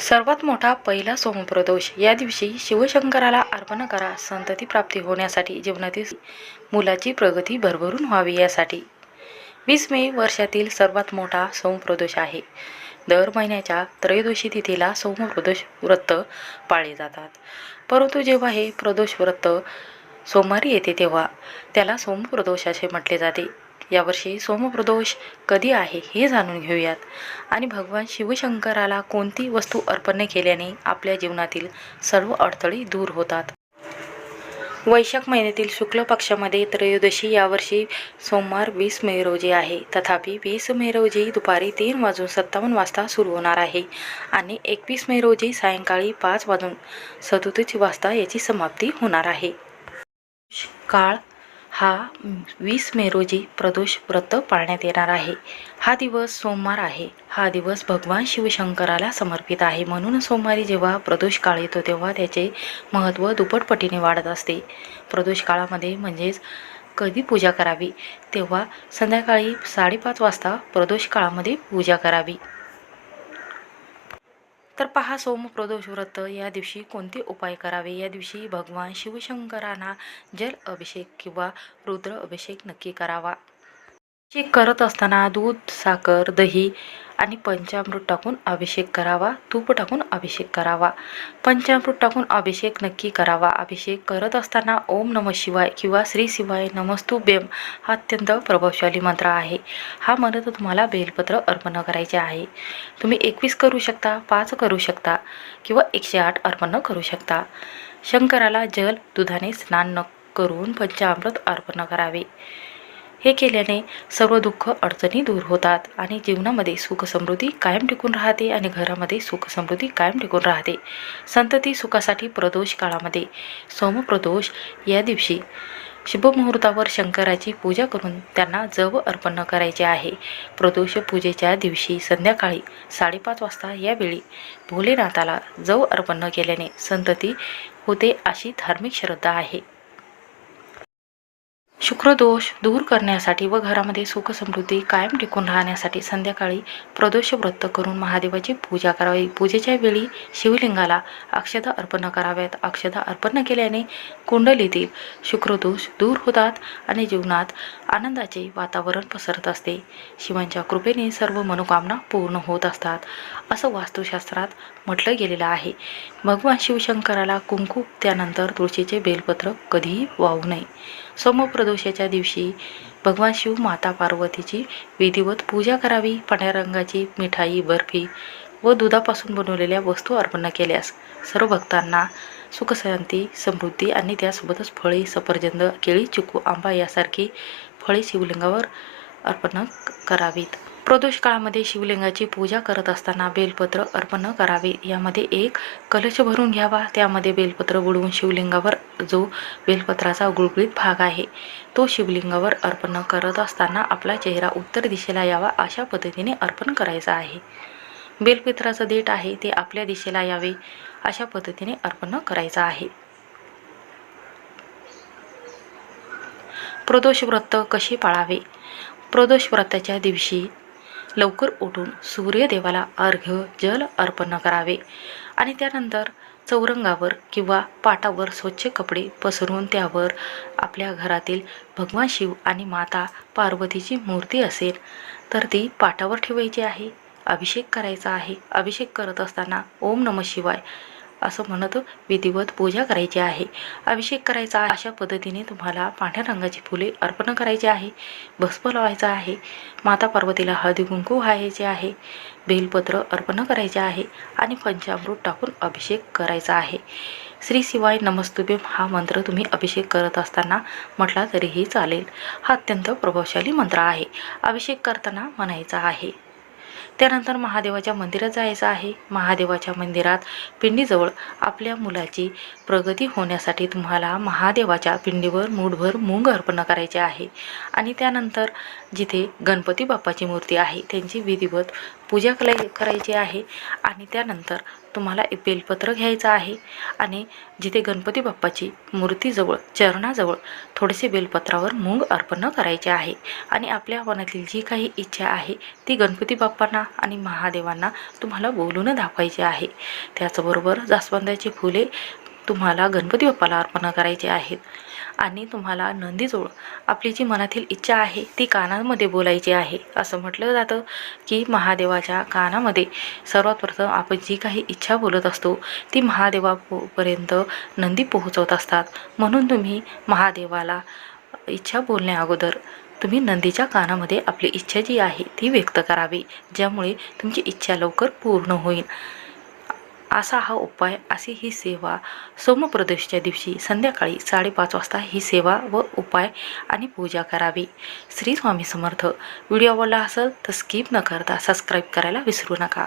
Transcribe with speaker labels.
Speaker 1: सर्वात मोठा पहिला सोमप्रदोष. या दिवशी शिवशंकराला अर्पण करा संतती प्राप्ती होण्यासाठी जीवनातील मुलाची प्रगती भरभरून व्हावी यासाठी. वीस मे वर्षातील सर्वात मोठा सोमप्रदोष आहे. दर महिन्याच्या त्रयोदशी तिथीला सोमप्रदोष व्रत पाळले जातात. परंतु जेव्हा हे प्रदोष व्रत सोमवारी येते तेव्हा त्याला सोमप्रदोष असे म्हटले जाते. यावर्षी सोमप्रदोष कधी आहे हे जाणून घेऊयात. आणि भगवान शिवशंकराला कोणती वस्तू अर्पण केल्याने आपल्या जीवनातील सर्व अडथळे दूर होतात? वैशाख महिन्यातील शुक्ल पक्षामध्ये त्रयोदशी यावर्षी सोमवार वीस मे रोजी आहे. तथापि वीस मे रोजी दुपारी तीन वाजून सत्तावन्न वाजता सुरू होणार आहे आणि एकवीस मे रोजी सायंकाळी पाच वाजून सदोतीस वाजता याची समाप्ती होणार आहे. काळ हा वीस मे रोजी प्रदोष व्रत पाळण्यात येणार आहे. हा दिवस सोमवार आहे. हा दिवस भगवान शिवशंकराला समर्पित आहे. म्हणून सोमवारी जेव्हा प्रदोष काळ येतो तेव्हा त्याचे महत्त्व दुप्पटपटीने वाढत असते. प्रदोष काळामध्ये म्हणजेच कधी पूजा करावी? तेव्हा संध्याकाळी साडेपाच वाजता प्रदोष काळामध्ये पूजा करावी. तर पहा सोमप्रदोष व्रत या दिवशी कोणते उपाय करावे? या दिवशी भगवान शिवशंकरांना जल अभिषेक किंवा रुद्र अभिषेक नक्की करावा. अभिषेक करत असताना दूध साखर दही आणि पंचामृत टाकून अभिषेक करावा तूप टाकून अभिषेक करावा. पंचामृत टाकून अभिषेक नक्की करावा. अभिषेक करत असताना ओम नम शिवाय किंवा श्री शिवाय नमस्तुभ्यम हा अत्यंत प्रभावशाली मंत्र आहे. हा मंत्र तुम्हाला बेलपत्र अर्पण करायचे आहे. तुम्ही एकवीस करू शकता पाच करू शकता किंवा एकशे आठ अर्पण करू शकता. शंकराला जल दुधाने स्नान न करून पंचामृत अर्पण करावे. हे केल्याने सर्व दुःख अडचणी दूर होतात आणि जीवनामध्ये सुख समृद्धी कायम टिकून राहते आणि घरामध्ये सुख समृद्धी कायम टिकून राहते. संतती सुखासाठी प्रदोष काळामध्ये सोमप्रदोष या दिवशी शुभमुहूर्तावर शंकराची पूजा करून त्यांना जव अर्पण करायचे आहे. प्रदोष पूजेच्या दिवशी संध्याकाळी साडेपाच वाजता यावेळी भोलेनाथाला जव अर्पण केल्याने संतती होते अशी धार्मिक श्रद्धा आहे. शुक्रदोष दूर करण्यासाठी व घरामध्ये सुख समृद्धी कायम टिकून राहण्यासाठी संध्याकाळी प्रदोष व्रत करून महादेवाची पूजा करावी. पूजेच्या वेळी शिवलिंगाला अक्षदा अर्पण कराव्यात. अक्षदा अर्पण केल्याने कुंडलीतील शुक्रदोष दूर होतात आणि जीवनात आनंदाचे वातावरण पसरत असते. शिवांच्या कृपेने सर्व मनोकामना पूर्ण होत असतात. असं वास्तुशास्त्रात म्हटलं गेलेलं आहे. भगवान शिवशंकराला कुंकू त्यानंतर तुळशीचे बेलपत्र कधीही वाहू नये. सोमप्रदोषाच्या दिवशी भगवान शिव माता पार्वतीची विधिवत पूजा करावी पांढऱ्या रंगाची मिठाई बर्फी व दुधापासून बनवलेल्या वस्तू अर्पण केल्यास सर्व भक्तांना सुखशांती समृद्धी आणि त्यासोबतच फळे सफरजंद केळी चिकू आंबा यासारखी फळे शिवलिंगावर अर्पण करावीत. प्रदोष काळामध्ये शिवलिंगाची पूजा करत असताना बेलपत्र अर्पण करावे. यामध्ये एक कलश भरून घ्यावा. त्यामध्ये बेलपत्र बुडवून शिवलिंगावर जो बेलपत्राचा गुळगुळीत भाग आहे तो शिवलिंगावर अर्पण करत असताना आपला चेहरा उत्तर दिशेला यावा अशा पद्धतीने अर्पण करायचा आहे. बेलपत्राचं देठ आहे ते आपल्या दिशेला यावे अशा पद्धतीने अर्पण करायचं आहे. प्रदोष व्रत कसे पाळावे? प्रदोष व्रताच्या दिवशी लवकर उठून सूर्यदेवाला अर्घ्य जल अर्पण करावे. आणि त्यानंतर चौरंगावर किंवा पाटावर स्वच्छ कपडे पसरून त्यावर आपल्या घरातील भगवान शिव आणि माता पार्वतीची मूर्ती असेल तर ती पाटावर ठेवायची आहे. अभिषेक करायचा आहे. अभिषेक करत असताना ओम नम शिवाय असं म्हणत विधिवत पूजा करायची आहे. अभिषेक करायचा अशा पद्धतीने तुम्हाला पांढऱ्या रंगाची फुले अर्पण करायची आहे. भस्म लावायचा आहे. माता पार्वतीला हळदी कुंकू व्हायचे आहे. बेलपत्र अर्पण करायचे आहे आणि पंचामृत टाकून अभिषेक करायचा आहे. श्री शिवाय नमस्तुभ्यम हा मंत्र तुम्ही अभिषेक करत असताना म्हटला तरीही चालेल. हा अत्यंत प्रभावशाली मंत्र आहे. अभिषेक करताना म्हणायचा आहे. त्यानंतर महादेवाच्या मंदिरात जायचं आहे. महादेवाच्या मंदिरात पिंडीजवळ आपल्या मुलाची प्रगती होण्यासाठी तुम्हाला महादेवाच्या पिंडीवर मूठभर मूंग अर्पण करायचे आहे. आणि त्यानंतर जिथे गणपती बाप्पाची मूर्ती आहे त्यांची विधिवत पूजा कला करायची आहे आणि त्यानंतर तुम्हाला एक बेलपत्र घ्यायचं आहे आणि जिथे गणपती बाप्पाची मूर्तीजवळ चरणाजवळ थोडेसे बेलपत्रावर मूंग अर्पण करायचे आहे. आणि आपल्या मनातील जी काही इच्छा आहे ती गणपती बाप्पांना आणि महादेवांना तुम्हाला बोलून दाखवायची आहे. त्याचबरोबर जास्वंदाची फुले तुम्हाला गणपती बाप्पाला अर्पण करायचे आहेत. आणि तुम्हाला नंदीजवळ आपली जी मनातील इच्छा आहे ती कानामध्ये बोलायची आहे. असं म्हटलं जातं की महादेवाच्या कानामध्ये सर्वात प्रथम आपण जी काही इच्छा बोलत असतो ती महादेवापर्यंत नंदी पोहोचवत असतात. म्हणून तुम्ही महादेवाला इच्छा बोलण्या अगोदर तुम्ही नंदीच्या कानामध्ये आपली इच्छा जी आहे ती व्यक्त करावी. ज्यामुळे तुमची इच्छा लवकर पूर्ण होईल. असा हा उपाय अशी ही सेवा सोमप्रदोषच्या दिवशी संध्याकाळी साडेपाच वाजता ही सेवा व उपाय आणि पूजा करावी. श्री स्वामी समर्थ. व्हिडिओ आवडला असेल तर स्किप न करता सबस्क्राईब करायला विसरू नका.